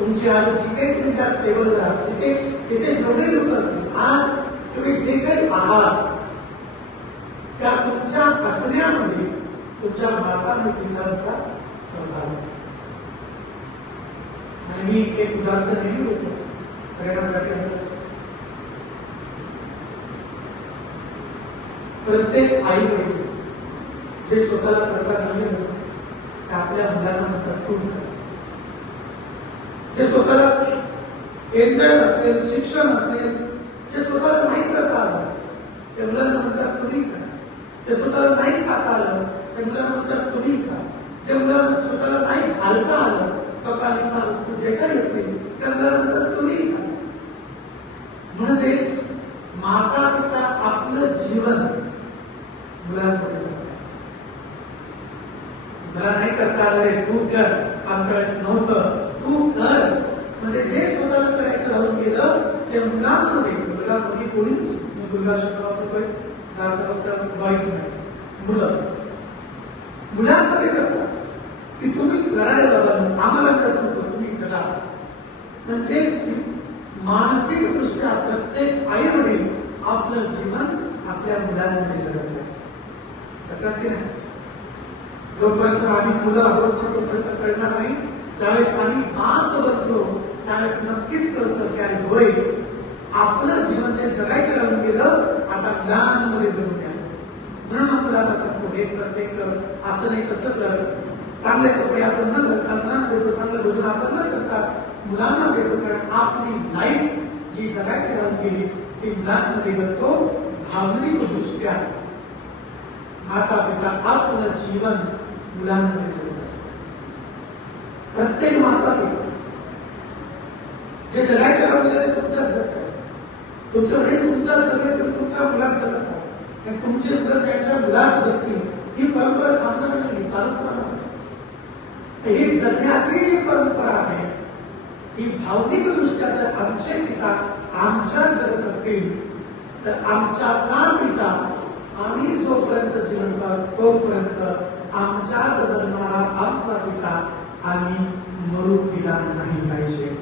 तुमची आज जी काही तुम्ही ज्या स्टेबल आहात, जे काही तिथे जेवढे लोक असतील, आज तुम्ही जे काही आहात त्या तुमच्या असण्यामध्ये तुमच्या माता आणि पितांचा सहभाग आहे. आणि मी एक उदाहरण नेहमी देतो सगळ्यांना वाटतं, प्रत्येक आई वडील जे स्वतःला प्रकार नाही होतं ते आपल्या मुलांना म्हणतात खूप, जे स्वतःला एन्जॉय असेल, शिक्षण असेल, जे स्वतःला नाही करता आलं ते मुलांना म्हणतात तुम्ही करा. जे स्वतःला नाही खाता आलं ते मुलांना म्हणतात तुम्ही करा. जे मुलांना स्वतःला नाही घालता आलं कपालिका वस्तू जे काही असतील त्या मुलांना म्हणतात तुम्ही करा. म्हणजेच माता पिता आपलं जीवन मुलांकडे जातात. मला नाही करता आलं रे, तू कर, आमच्या वेळेस नव्हतं, तू कर. म्हणजे जे स्वतःला करायचं राहून गेलं ते मुलांमध्ये, मुलगा मुली कोणीच, मुलगा शिकवतोय बॉईज नाही, मुलं मुलांमध्ये जातात की तुम्ही करायला बाबा, आम्हाला करतो तुम्ही सगळा. म्हणजे मानसिक दृष्ट्या प्रत्येक आई वडील आपलं जीवन आपल्या मुलांमध्ये जगत आहे. की नाही, जोपर्यंत आम्ही मुलं आहोत तोपर्यंत कळणार नाही. ज्यावेळेस आम्ही मात बनतो त्यावेळेस नक्कीच कळतं की अरे होय, आपलं जीवन जे जगायचं राहून गेलं आता मुलांमध्ये जगून द्या. म्हणून मुलांना सांगतो हे कर, ते कर, असं नाही तसं कर. चांगले कपडे आपण न घालता मुलांना देतो, चांगलं भोजन आपण न करता मुलांना देतो. कारण आपली लाईफ जी जगायची राहून गेली ती मुलांमध्ये करतो. भावनिक दृष्ट्या माता पिता आपलं जीवन मुलांमध्ये जगत असतात. प्रत्येक माता पिता जे जगायच्या राहून तुमच्या जगतात, तुमच्या वडील तुमच्या जगत तुमच्या मुलात जगत आहेत आणि तुमचे मुलं त्यांच्या मुलात जगतील. ही परंपरा थांबणार नाही, चालू राहणार. ही जगण्याची जी परंपरा आहे ही भावनिक दृष्ट्या जर आमचे पिता आमच्या जगत असतील तर आमच्या पिता आम्ही जोपर्यंत जीवन तोपर्यंत आमच्यात जन्मणारा आमचा पिता आम्ही मरू दिला नाही पाहिजे.